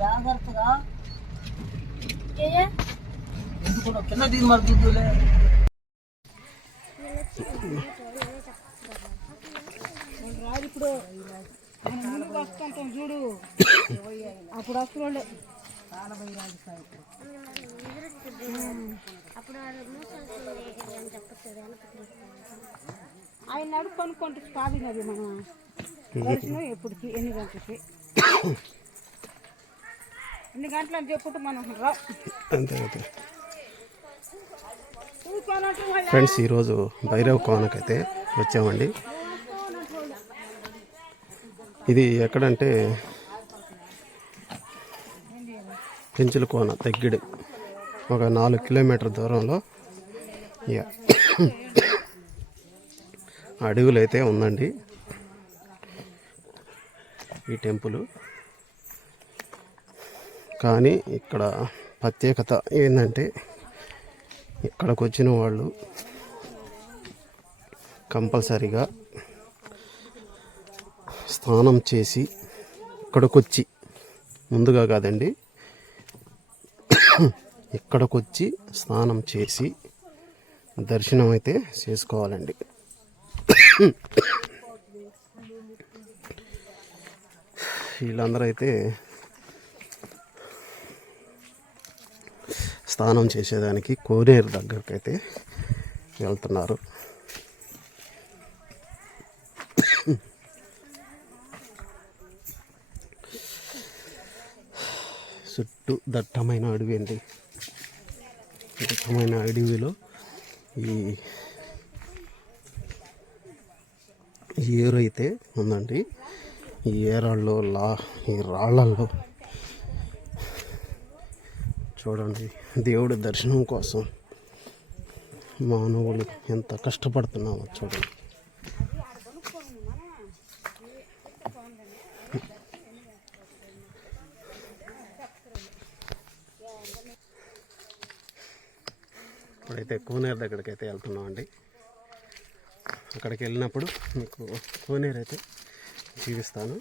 జాగ్రత్తగా ఎందుకు కింద దిగి మరుగుతులే. రాదు ఇప్పుడు ముందుకు వస్తుంటాం చూడు, అప్పుడు వస్తుండే ఆయన నడుపు కొనుక్కుంటే కాదు అది మనం దర్శనం ఎప్పటికి ఎన్ని గంటలకి అని చెప్పుకుంటే మనం అంతే అంతే. ఫ్రెండ్స్, ఈరోజు భైరవ్ కోనకైతే వచ్చామండి. ఇది ఎక్కడంటే పెంచుల కోన తగ్గిడి, ఒక 4 కిలోమీటర్ దూరంలో అడవులు అయితే ఉందండి ఈ టెంపుల్. కానీ ఇక్కడ ప్రత్యేకత ఏంటంటే ఇక్కడికి వచ్చిన వాళ్ళు కంపల్సరీగా స్నానం చేసి, ఇక్కడికొచ్చి ముందుగా కాదండి, ఇక్కడికొచ్చి స్నానం చేసి దర్శనం అయితే చేసుకోవాలండి. వీళ్ళందరూ అయితే స్నానం చేసేదానికి కోనేరు దగ్గరికి అయితే వెళ్తున్నారు. చుట్టూ దట్టమైన అడవి అండి. దట్టమైన అడవిలో ఈ ఏరు అయితే ఉందండి. ఈ ఏరాల్లో ఈ రాళ్ళల్లో చూడండి, దేవుడి దర్శనం కోసం మానవులు ఎంత కష్టపడుతున్నామో చూడండి. ఇప్పుడైతే కోనేరు దగ్గరికి అయితే వెళ్తున్నాం అండి. అక్కడికి వెళ్ళినప్పుడు మీకు కోనేరు అయితే చూపిస్తాను.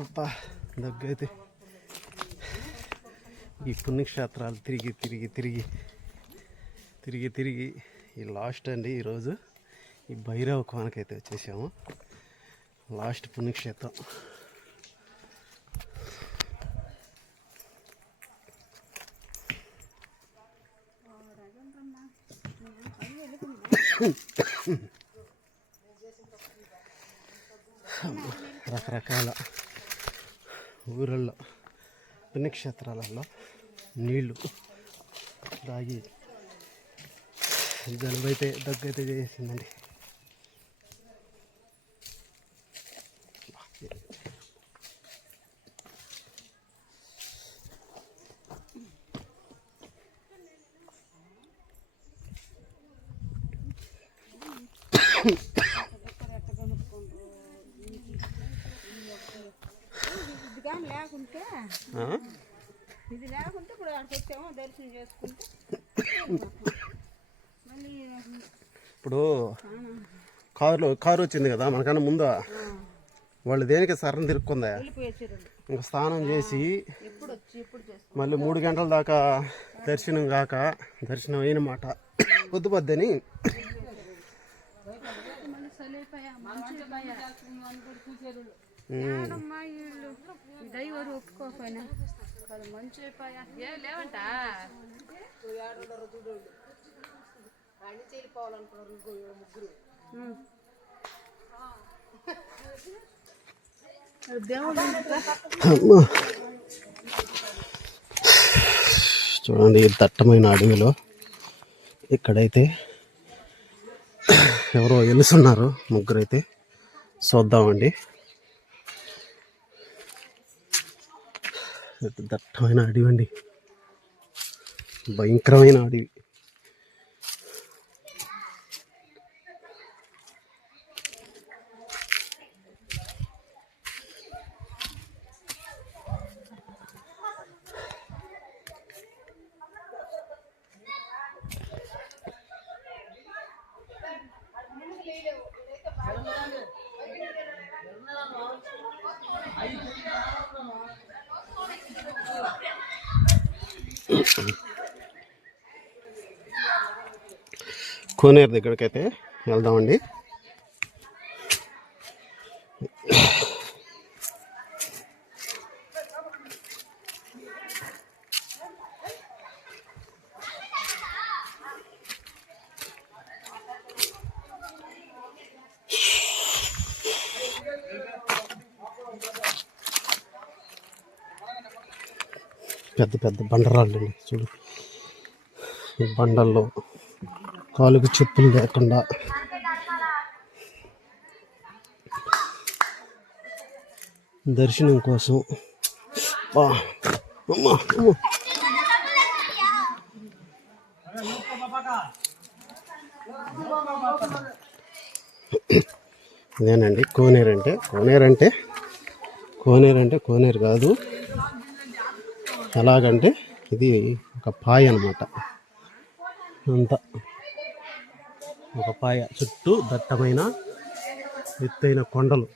అబ్బా, దగ్గైతే ఈ పుణ్యక్షేత్రాలు తిరిగి తిరిగి తిరిగి తిరిగి తిరిగి ఈ లాస్ట్ అండి. ఈరోజు ఈ భైరవ కోనకైతే వచ్చేసాము. లాస్ట్ పుణ్యక్షేత్రం. రకరకాల ఊరల్లో పుణ్యక్షేత్రాలలో నీళ్ళు తాగి జలుబైతే దగ్గైతే చేసిందండి. లేకుంటే ఇది లేకుంటే ఇప్పుడు అక్కడికి వచ్చాము, దర్శనం చేసుకుంటే మళ్ళీ ఇప్పుడు కారు వచ్చింది కదా మనకన్నా ముందు. వాళ్ళు దేనికి సరణ తిరుక్కుందా, ఇంకా స్నానం చేసి మళ్ళీ 3 గంటల దాకా దర్శనం కాక, దర్శనం అయిన మాట పొద్దుపొద్దని ఒప్పుకోకపోయినా మంచి లేవంట చూడండి, దట్టమైన అడవిలో ఇక్కడైతే ఎవరో వెలుస్తున్నారు, ముగ్గురైతే చూద్దామండి. దట్టమైన అడవి అండి, భయంకరమైన అడవి. కోనేరు దగ్గరకైతే వెళ్దామండి. పెద్ద పెద్ద బండరాళ్ళు అండి చూడు. ఈ బండల్లో కాలుకు చెప్పులు లేకుండా దర్శనం కోసం ఇదేనండి కోనేరు అంటే. కోనేరు కాదు, ఎలాగంటే ఇది ఒక పాయ అన్నమాట. అంతా ఒక పాయ, చుట్టూ దట్టమైన ఎత్తైన కొండలు.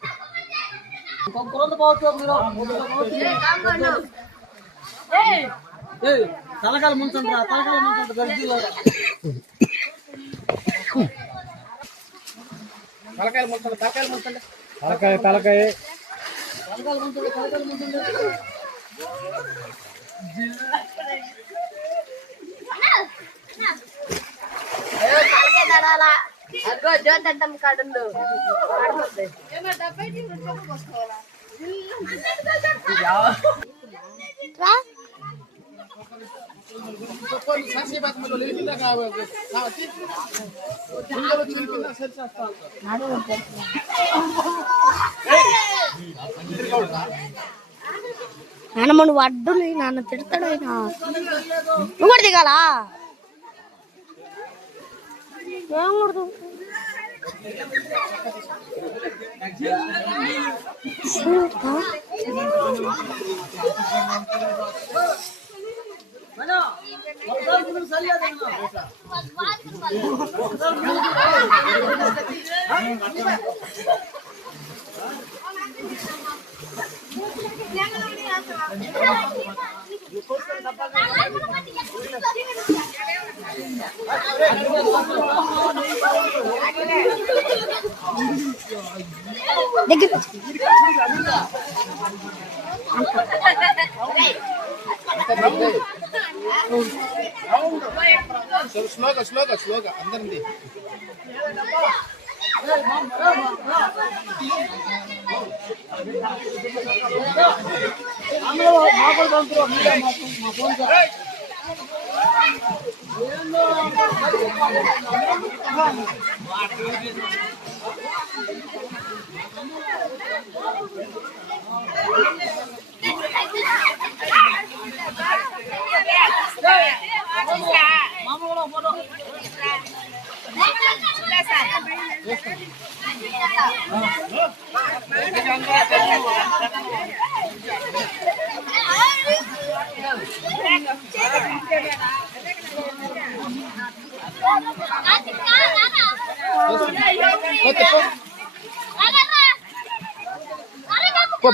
జోతంటం కాడుండు నాన్న మన వడ్డు నాన్న తిడతాడు. ఆయన నువ్వు కూడా దిగాలా? ఏం కొడుతు స్లోగా అందరిది.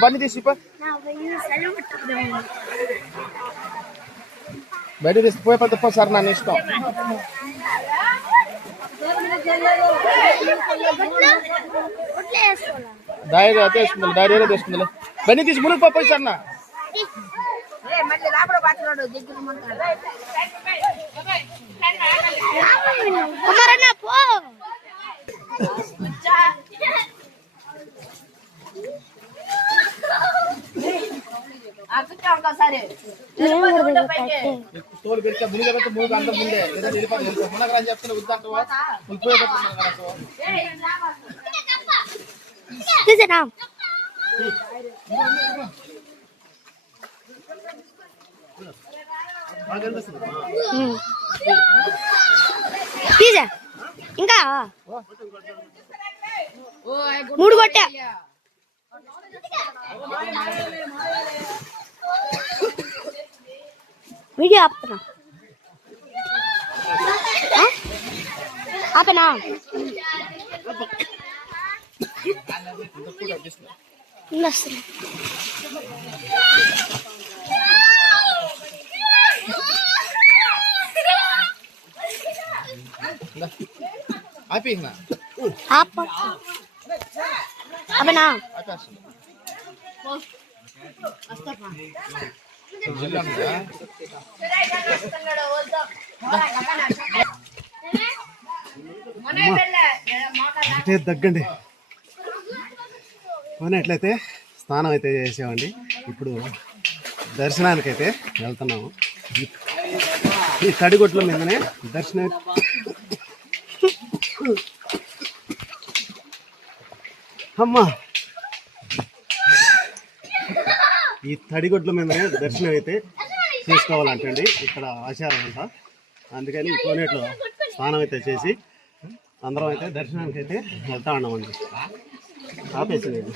బండి తీసి బయట తీసుకుపోయే పెద్ద సార్ నన్ను ఇష్టం. డైరీ అదే వేసుకుందా, డైరీలో తీసుకుందా. బండి తీసి మునుగు పోయి సార్ నా తోలు పెడితే మునిగ పెడితే మునుగు అంత ముందే మునగరని చెప్తున్నా ఉద్దంటవా బాగా కనిపిస్తుందా? తీసా ఇంకా 3 కొట్టా. వీడియో ఆపుతున్నా. ఆపనా? అబనా అంటే తగ్గండి పోయినట్లయితే స్నానం అయితే చేసామండి. ఇప్పుడు దర్శనానికి అయితే వెళ్తున్నాము. ఈ తడిగొట్ల మీదనే దర్శనం. అమ్మా, ఈ తడిగొడ్ల మీదనే దర్శనం అయితే చేసుకోవాలంటండి. ఇక్కడ ఆచారం అంట. అందుకని కోనేట్లో స్నానం అయితే చేసి అందరం అయితే దర్శనానికి అయితే వెళ్తా ఉన్నామండి. ఆపేసి నేను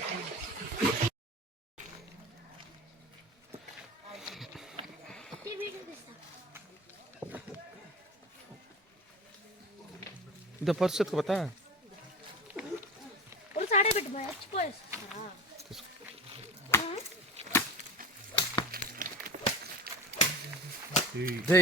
इधर परसों को बता और साढ़े बिट में अच्छी कोई दे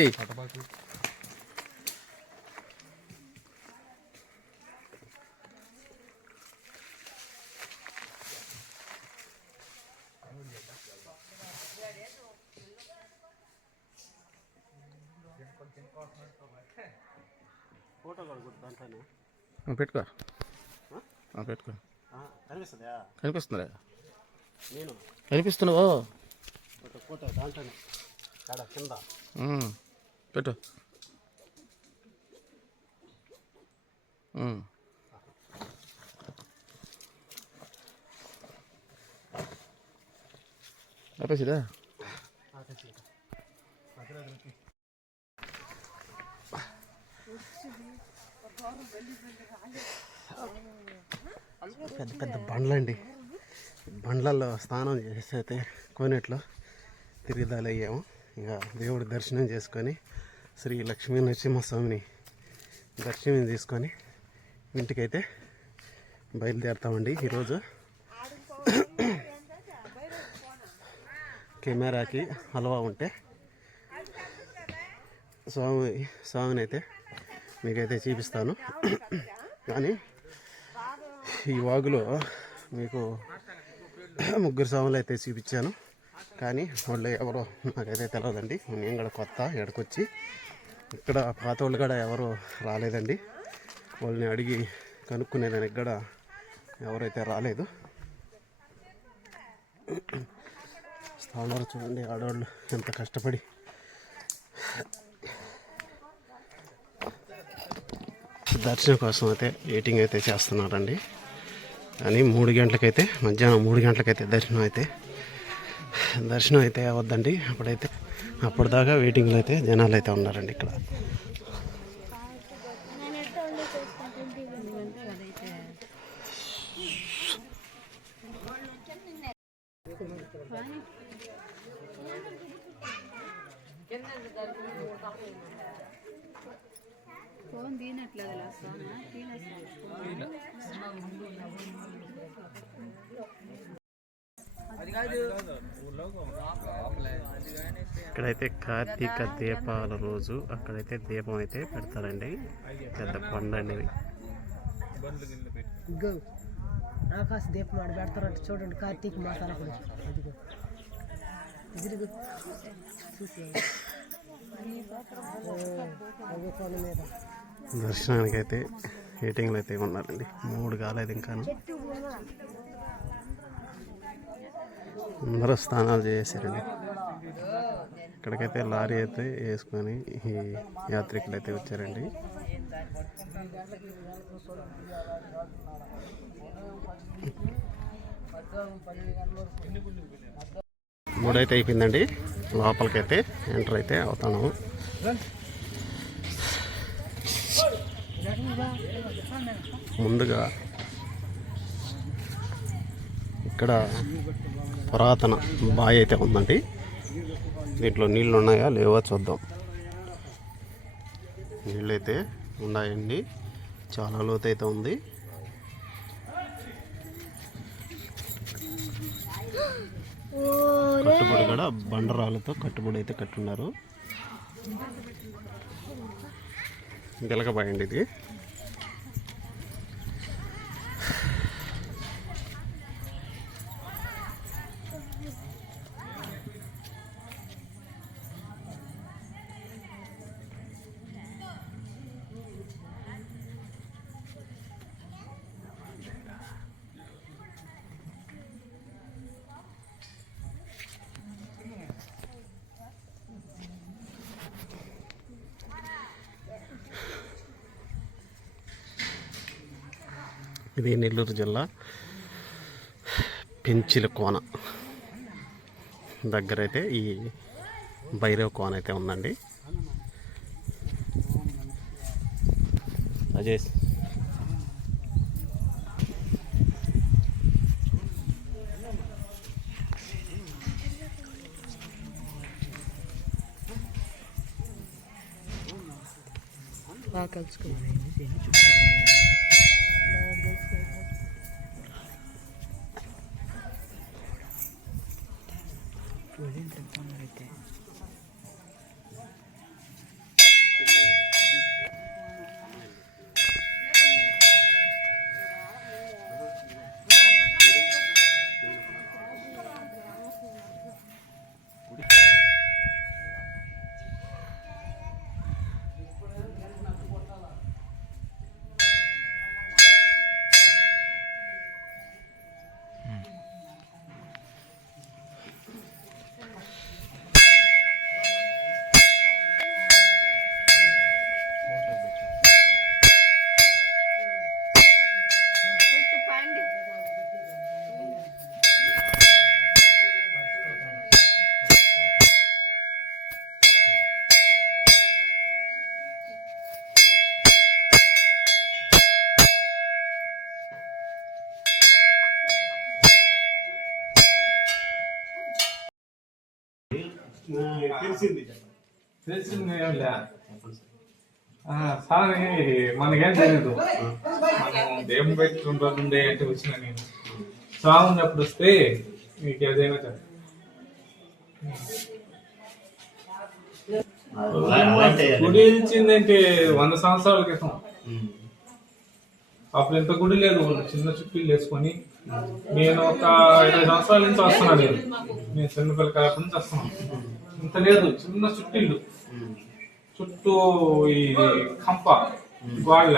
ఫోటో కూడా దాంట్లోనే పెట్టుకో పెట్టుకో కనిపిస్తుందా? కనిపిస్తుందా? నేను కనిపిస్తున్నావు. ఫోటో దాంట్లోనే కాడ కింద పెట్టు. ఆపేసిదా? పెద్ద పెద్ద బండ్లండి. బండ్లలో స్నానం చేసి అయితే కోనేట్లో తిరిగిదాలు అయ్యాము. ఇక దేవుడి దర్శనం చేసుకొని శ్రీ లక్ష్మీ నరసింహస్వామిని దర్శనం తీసుకొని ఇంటికైతే బయలుదేరుతామండి. ఈరోజు కెమెరాకి హల్వా ఉంటే స్వామిని అయితే మీకైతే చూపిస్తాను. కానీ ఈ వాగులో మీకు 3 స్వాములు అయితే చూపించాను. కానీ వాళ్ళు ఎవరో నాకైతే తెలియదండి. నేను కూడా కొత్త ఎక్కడికొచ్చి ఇక్కడ పాత వాళ్ళు కూడా ఎవరు రాలేదండి. వాళ్ళని అడిగి కనుక్కునేదానికి కూడా ఎవరైతే రాలేదు. స్థానాలు చూడండి, ఆడవాళ్ళు ఎంత కష్టపడి దర్శనం కోసం అయితే వెయిటింగ్ అయితే చేస్తున్నారండి. కానీ 3 గంటలకైతే మధ్యాహ్నం 3 గంటలకైతే దర్శనం అయితే అవద్దండి. అప్పటిదాకా వెయిటింగ్లో అయితే జనాలు అయితే ఉన్నారండి ఇక్కడ. ఫోన్ తీనట్లేదు. ఇక్కడైతే కార్తీక దీపాల రోజు అక్కడైతే దీపం అయితే పెడతారండి. పెద్ద కొండ అండి. ఆకాశ దీపం ఆడ పెడతారంట చూడండి. కార్తీక మాసాల దర్శనానికి అయితే వెయిటింగ్లో అయితే ఉన్నారండి. 3 కాలేదు ఇంకా. అందరూ స్నానాలు చేసేసారండి. ఇక్కడికైతే లారీ అయితే వేసుకొని ఈ యాత్రికులు అయితే వచ్చారండి. మూడైతే అయిపోయిందండి. లోపలికైతే ఎంటర్ అయితే అవుతాను. ముందుగా ఇక్కడ పురాతన బావి అయితే ఉందండి. దీంట్లో నీళ్ళు ఉన్నాయా లేవో చూద్దాం. నీళ్ళు అయితే ఉన్నాయండి, చాలా లోతైతే ఉంది. కట్టుబడి కూడా బండరాలతో కట్టుబడి అయితే కట్టున్నారు. గెలకబాయండి ఇది. ఇది నెల్లూరు జిల్లా పెంచిల కోన దగ్గర అయితే ఈ భైరవ కోన అయితే ఉందండి. అజయ్ తెలిసింది స్వామి మనకేం తెలియదు. మనం దేవుని పెట్టుకుంటుండే అంటే వచ్చిన నేను స్వామి ఉన్నప్పుడు వస్తే మీకు ఏదైనా గుడి ఇచ్చిందంటే 100 సంవత్సరాల క్రితం. అప్పుడు ఇంత గుడి లేదు, చిన్న చుట్టీలు వేసుకొని. నేను ఒక 20 సంవత్సరాల నుంచి వస్తున్నాను. నేను చిన్న పిల్లకాయల నుంచి వస్తున్నాను. ఇంత లేదు, చిన్న చుట్టిళ్ళు చుట్టూ ఈ కంప గోళ్ళ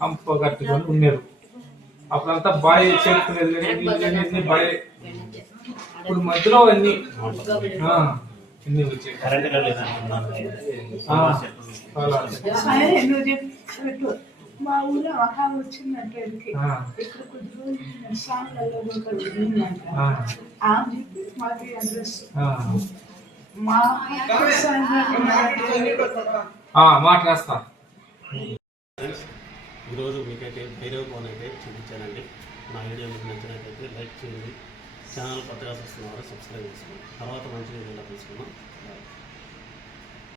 కంప కట్టుకొని ఉన్నారు. అప్పుడంతా బాయ్ చేసుకునేది బాయ్. ఇప్పుడు మధ్యలో అన్ని వచ్చాయి. మా ఊళ్ళో మహా వచ్చిందంటే ఇక్కడ కొద్ది రోజులు సాంగ్లలో చెప్పి మాది అడ్రస్ మాట రాస్తా. ఈరోజు మీకైతే భైరవ కోన అయితే చూపించానండి. నా వీడియో మీకు నచ్చినట్లయితే లైక్ చేయండి. ఛానల్ కొత్తగా చూస్తున్న వారు సబ్స్క్రైబ్ చేసుకోండి. తర్వాత మంచి వీడియోలో తీసుకున్నాం.